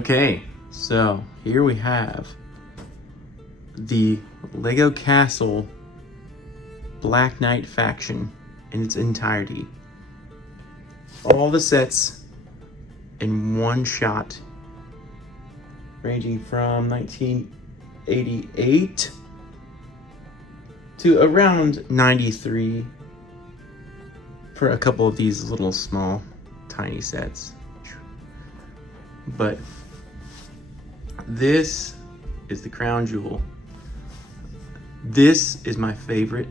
Okay, so here we have the Lego Castle Black Knight faction in its entirety. All the sets in one shot, ranging from 1988 to around 93 for a couple of these little small tiny sets. But this is the crown jewel. This is my favorite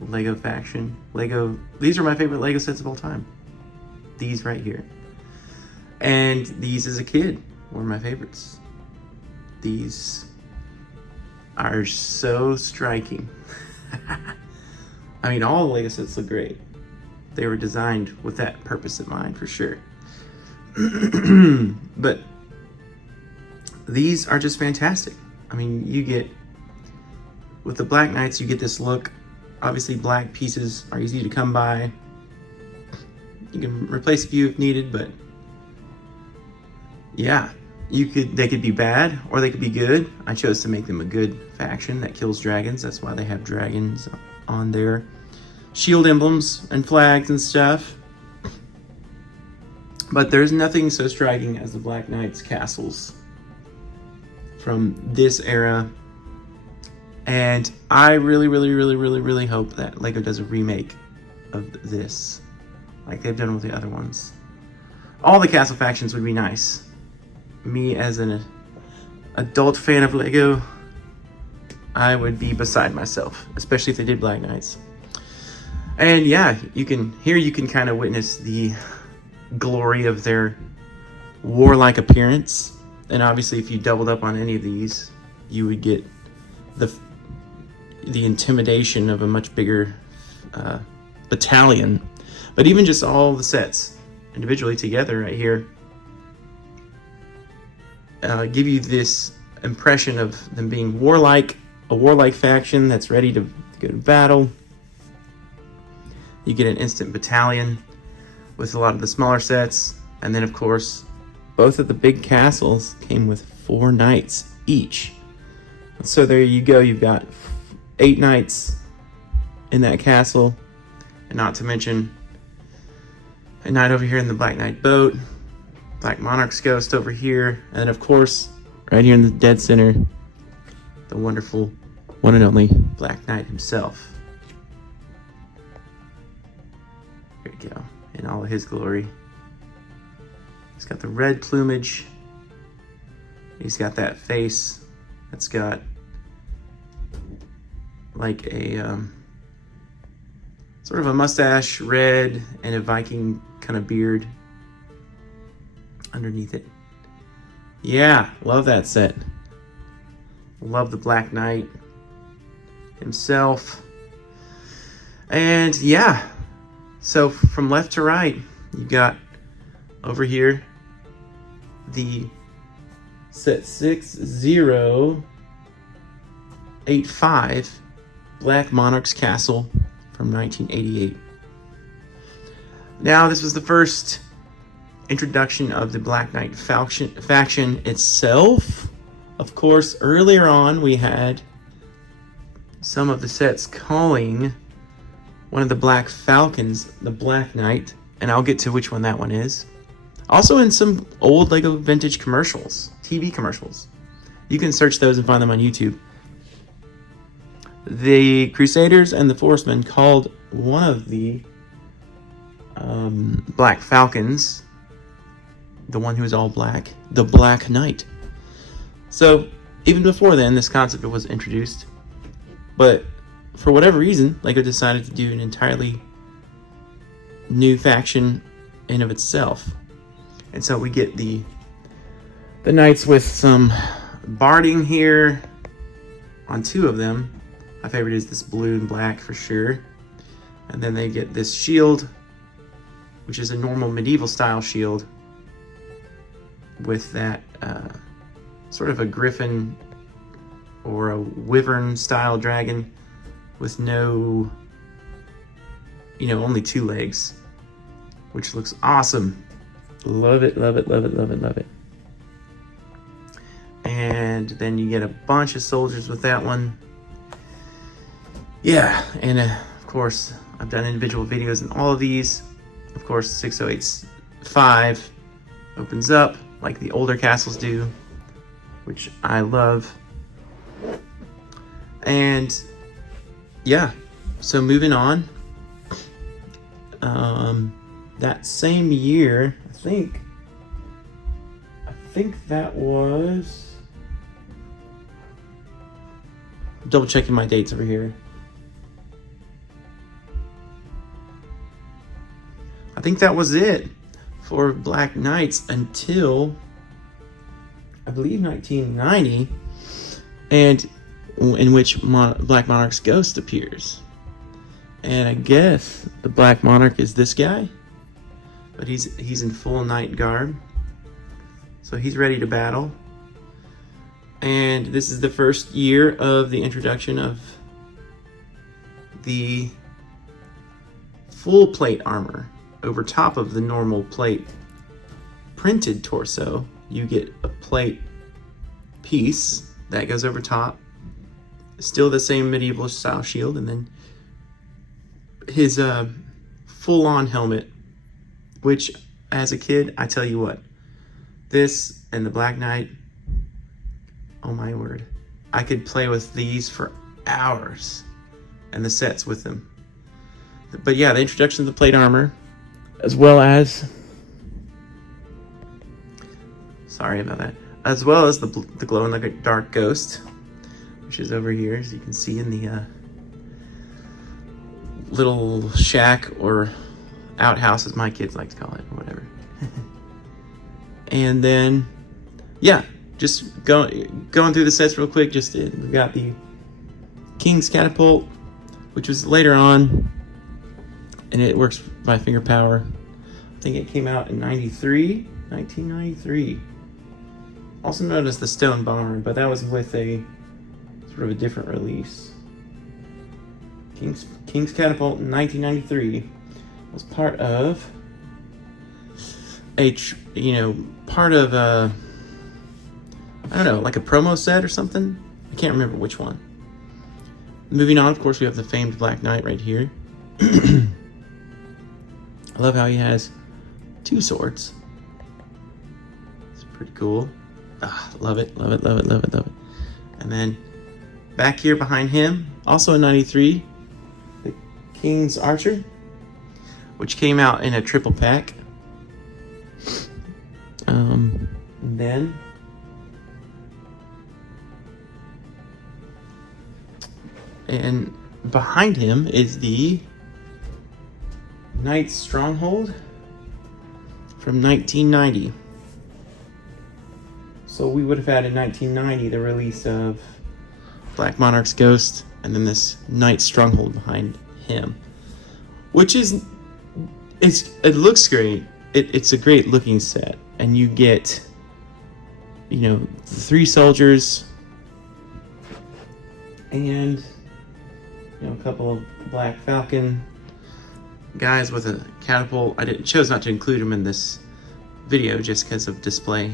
Lego faction. These are my favorite Lego sets of all time. These right here. And these as a kid were my favorites. These are so striking. I mean, all the Lego sets look great. They were designed with that purpose in mind, for sure. But these are just fantastic. I mean, you get, with the Black Knights, you get this look. Obviously, black pieces are easy to come by. You can replace a few if needed, but yeah, they could be bad or they could be good. I chose to make them a good faction that kills dragons. That's why they have dragons on their shield emblems and flags and stuff. But there's nothing so striking as the Black Knights castles from this era. And I really hope that LEGO does a remake of this, like they've done with the other ones. All the castle factions would be nice. Me, as an adult fan of LEGO, I would be beside myself, especially if they did Black Knights. And yeah, you can kind of witness the glory of their warlike appearance. And obviously, if you doubled up on any of these, you would get the intimidation of a much bigger battalion. But even just all the sets individually together right here give you this impression of them being warlike, a warlike faction that's ready to go to battle. You get an instant battalion with a lot of the smaller sets. And then, of course, both of the big castles came with 4 knights each. So there you go. You've got 8 knights in that castle. And not to mention a knight over here in the Black Knight boat. Black Monarch's ghost over here. And then, of course, right here in the dead center, the wonderful one and only Black Knight himself. Here we go. In all of his glory. He's got the red plumage. He's got that face that's got like a sort of a mustache, red, and a Viking kind of beard underneath it. Yeah, love that set. Love the Black Knight himself. And yeah, so from left to right, you got over here the set 6085 Black Monarch's Castle from 1988. Now, this was the first introduction of the Black Knight faction itself. Of course, earlier on, we had some of the sets calling one of the Black Falcons the Black Knight, and I'll get to which one that one is. Also in some old LEGO vintage commercials, TV commercials. You can search those and find them on YouTube. The Crusaders and the Forcemen called one of the Black Falcons, the one who is all black, the Black Knight. So even before then, this concept was introduced. But for whatever reason, LEGO decided to do an entirely new faction in of itself. And so we get the knights with some barding here on 2 of them. My favorite is this blue and black for sure. And then they get this shield, which is a normal medieval style shield with that sort of a griffin or a wyvern style dragon with no, only 2 legs, which looks awesome. Love it, love it, love it, love it, love it. And then you get a bunch of soldiers with that one. Yeah, and of course, I've done individual videos in all of these. Of course, 6085 opens up like the older castles do, which I love. And yeah, so moving on. That same year, I think that was, double checking my dates over here. I think that was it for Black Knights until, I believe, 1990, and in which Black Monarch's ghost appears. And I guess the Black Monarch is this guy, but he's in full knight garb, so he's ready to battle. And this is the first year of the introduction of the full plate armor. Over top of the normal plate printed torso, you get a plate piece that goes over top. Still the same medieval style shield, and then his full-on helmet, which as a kid, I tell you what, this and the Black Knight, oh my word, I could play with these for hours, and the sets with them. But yeah, the introduction of the plate armor, as well as, sorry about that, as well as the glow-in-the-dark ghost, which is over here, as you can see in the little shack or outhouse, as my kids like to call it, or whatever. And then, yeah, just going through the sets real quick. We've got the King's Catapult, which was later on, and it works by finger power. I think it came out in 1993. Also known as the Stone Bomber, but that was with a sort of a different release. King's Catapult in 1993 was part of I don't know, like a promo set or something. I can't remember which one. Moving on, of course, we have the famed Black Knight right here. I love how he has two swords. It's pretty cool. Love it. And then back here behind him, also in 93, the King's Archer, which came out in a triple pack. And behind him is the Knight's Stronghold from 1990. So we would have had in 1990 the release of Black Monarch's Ghost, and then this Knight's Stronghold behind him, which is, it looks great. It's a great looking set, and you get, the 3 soldiers and a couple of Black Falcon guys with a catapult. I chose not to include them in this video just because of display,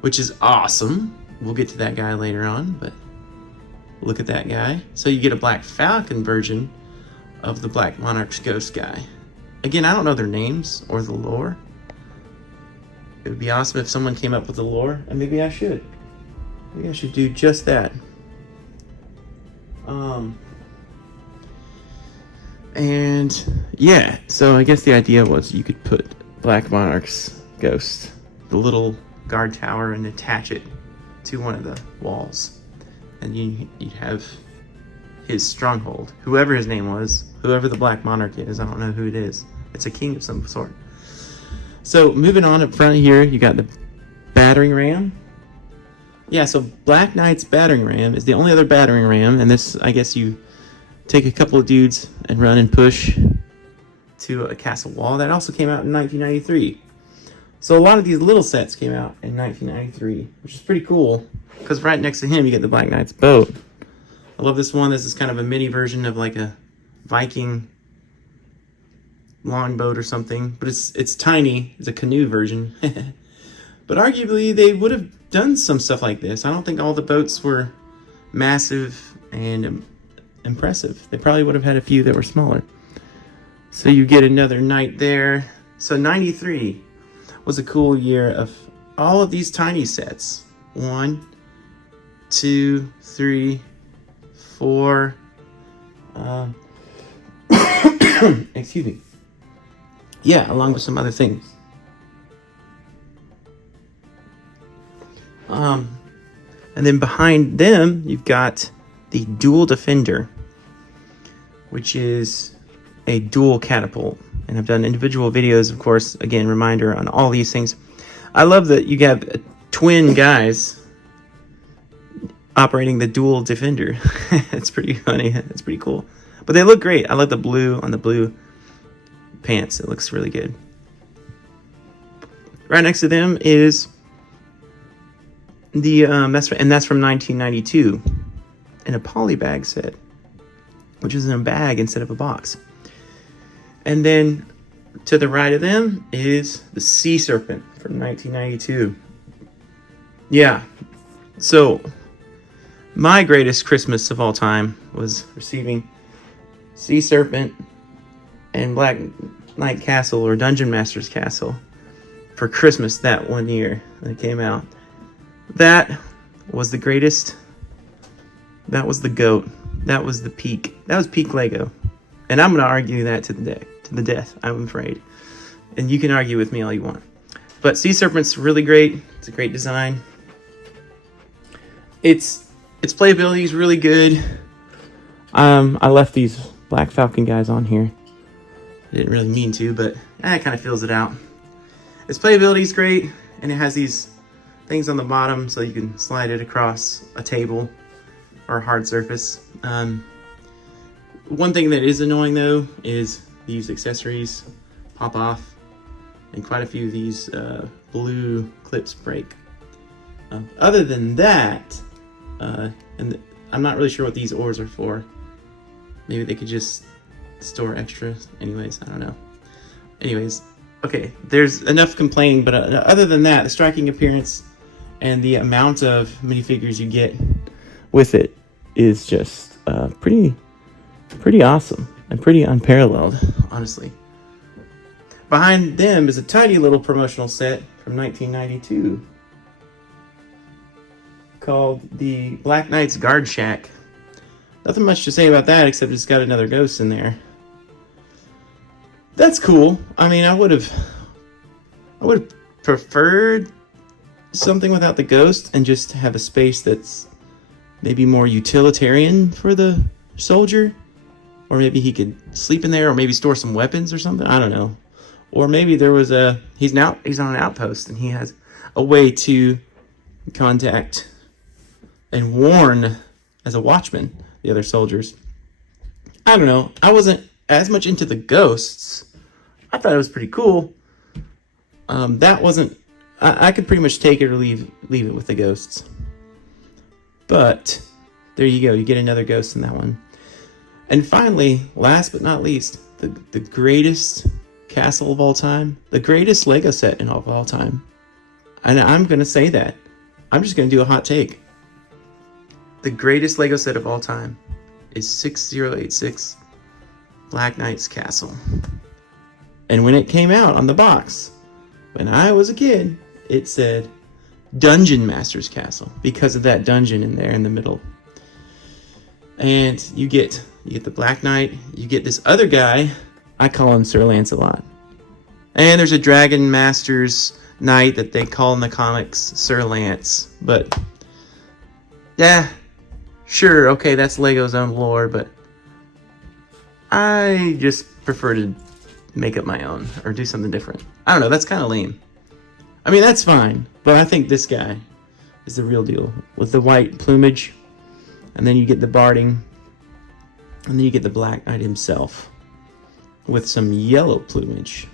which is awesome. We'll get to that guy later on, but look at that guy. So you get a Black Falcon version of the Black Monarch's Ghost guy. Again, I don't know their names or the lore. It would be awesome if someone came up with the lore, and maybe I should. Maybe I should do just that. And yeah, so I guess the idea was you could put Black Monarch's Ghost, the little guard tower, and attach it to one of the walls, and you'd have his stronghold, whoever his name was, whoever the Black Monarch is. I don't know who it is. It's a king of some sort. So moving on up front here, you got the Battering Ram. Yeah, so Black Knight's Battering Ram is the only other Battering Ram, and this, I guess you take a couple of dudes and run and push to a castle wall. That also came out in 1993. So a lot of these little sets came out in 1993, which is pretty cool, because right next to him you get the Black Knight's boat. I love this one. This is kind of a mini version of like a Viking longboat or something, but it's tiny. It's a canoe version. But arguably they would have done some stuff like this. I don't think all the boats were massive and impressive. They probably would have had a few that were smaller. So you get another knight there. So 93 was a cool year of all of these tiny sets. 1, 2, 3, 4. Excuse me. Yeah, along with some other things. And then behind them, you've got the Dual Defender, which is a dual catapult. And I've done individual videos, of course, again, reminder on all these things. I love that you have twin guys operating the Dual Defender. It's pretty funny. It's pretty cool. But they look great. I like the blue on the blue pants. It looks really good. Right next to them is the that's from 1992 in a polybag set, which is in a bag instead of a box. And then to the right of them is the Sea Serpent from 1992. Yeah, so my greatest Christmas of all time was receiving Sea Serpent and Black Knight Castle, or Dungeon Master's Castle, for Christmas that one year that it came out. That was the greatest. That was the GOAT. That was the peak. That was peak Lego. And I'm going to argue that to the death, I'm afraid. And you can argue with me all you want. But Sea Serpent's really great. It's a great design. Its playability is really good. I left these Black Falcon guys on here. I didn't really mean to, but it kind of fills it out. Its playability is great, and it has these things on the bottom so you can slide it across a table or a hard surface. One thing that is annoying though is these accessories pop off, and quite a few of these blue clips break. Other than that, I'm not really sure what these oars are for. Maybe they could just store extras. Anyways, I don't know. Anyways, okay, there's enough complaining, but other than that, the striking appearance and the amount of minifigures you get with it is just pretty awesome and pretty unparalleled, honestly. Behind them is a tiny little promotional set from 1992 called the Black Knight's Guardshack. Nothing much to say about that except it's got another ghost in there. That's cool. I mean, I would have preferred something without the ghost and just have a space that's maybe more utilitarian for the soldier, or maybe he could sleep in there, or maybe store some weapons or something. I don't know. Or maybe there was he's on an outpost and he has a way to contact and warn as a watchman the other soldiers. I don't know. I wasn't as much into the ghosts. I thought it was pretty cool. That wasn't. I could pretty much take it or leave it with the ghosts. But there you go. You get another ghost in that one. And finally, last but not least, the greatest castle of all time, the greatest Lego set of all time. And I'm going to say that. I'm just going to do a hot take. The greatest Lego set of all time is 6086 Black Knight's Castle. And when it came out on the box, when I was a kid, it said Dungeon Master's Castle because of that dungeon in there in the middle. And you get the Black Knight, you get this other guy, I call him Sir Lancelot. And there's a Dragon Master's Knight that they call in the comics Sir Lance. But yeah, sure, okay, that's Lego's own lore, but I just prefer to make up my own or do something different. I don't know, that's kind of lame. I mean, that's fine, but I think this guy is the real deal with the white plumage, and then you get the barding, and then you get the Black Knight himself with some yellow plumage.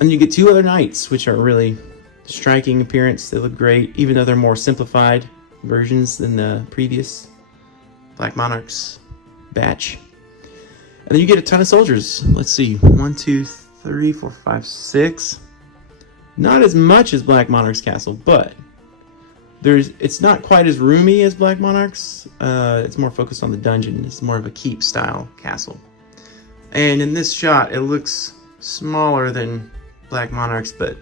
And you get two other knights, which are really striking appearance. They look great, even though they're more simplified versions than the previous Black Monarchs batch. And then you get a ton of soldiers. Let's see, 1, 2, 3, 4, 5, 6. Not as much as Black Monarch's Castle, but It's not quite as roomy as Black Monarch's. It's more focused on the dungeon. It's more of a keep style castle. And in this shot, it looks smaller than Black Monarch's, but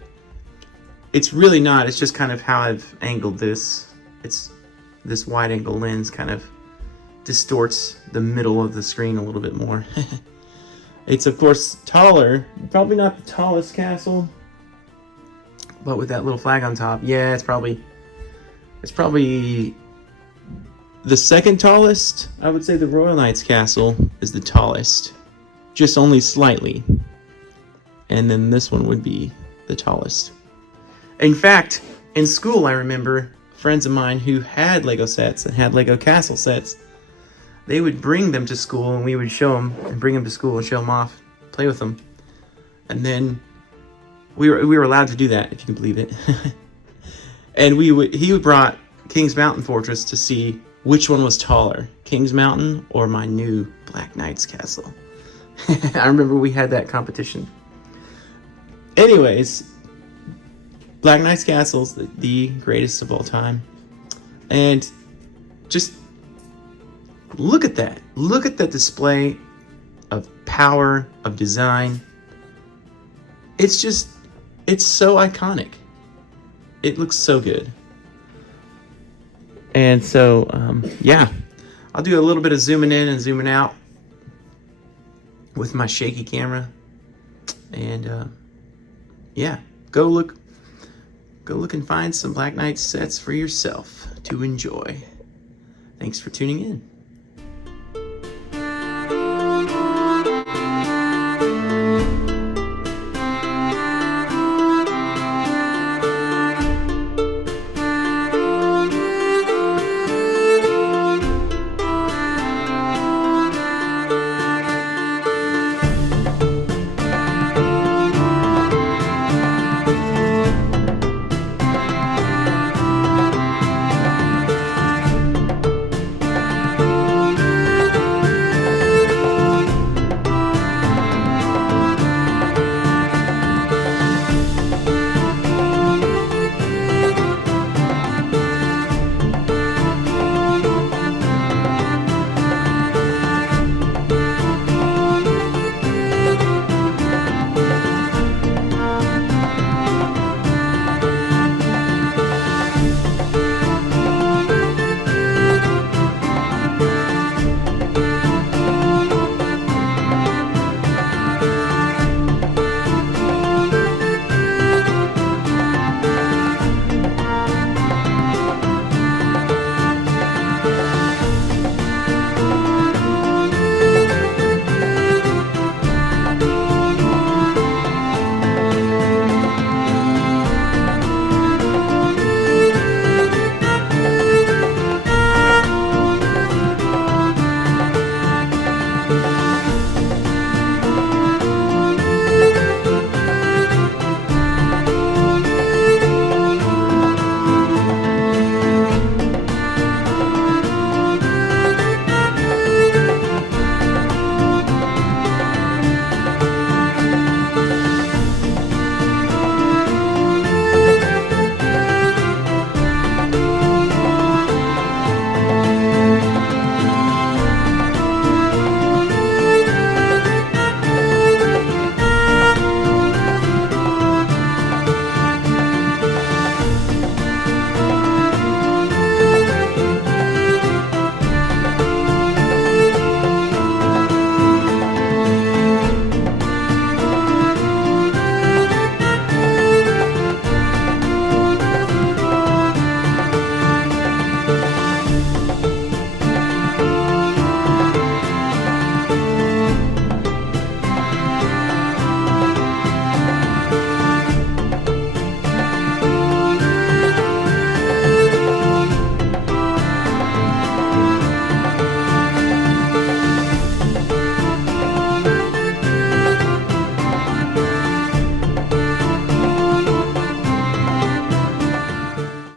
it's really not. It's just kind of how I've angled this. It's this wide angle lens kind of distorts the middle of the screen a little bit more. It's of course taller, probably not the tallest castle, but with that little flag on top, yeah, it's probably the second tallest. I would say the Royal Knight's castle is the tallest, just only slightly, and then this one would be the tallest. In fact, in school I remember friends of mine who had Lego sets and had Lego castle sets. They would bring them to school and we would show them and bring them to school and show them off, play with them. And then we were allowed to do that, if you can believe it. And he brought King's Mountain Fortress to see which one was taller, King's Mountain or my new Black Knight's castle. I remember we had that competition. Anyways, Black Knight's castle's the greatest of all time. And just look at that. Look at the display of power, of design. It's so iconic. It looks so good. And so, yeah, I'll do a little bit of zooming in and zooming out with my shaky camera. And yeah, go look and find some Black Knight sets for yourself to enjoy. Thanks for tuning in.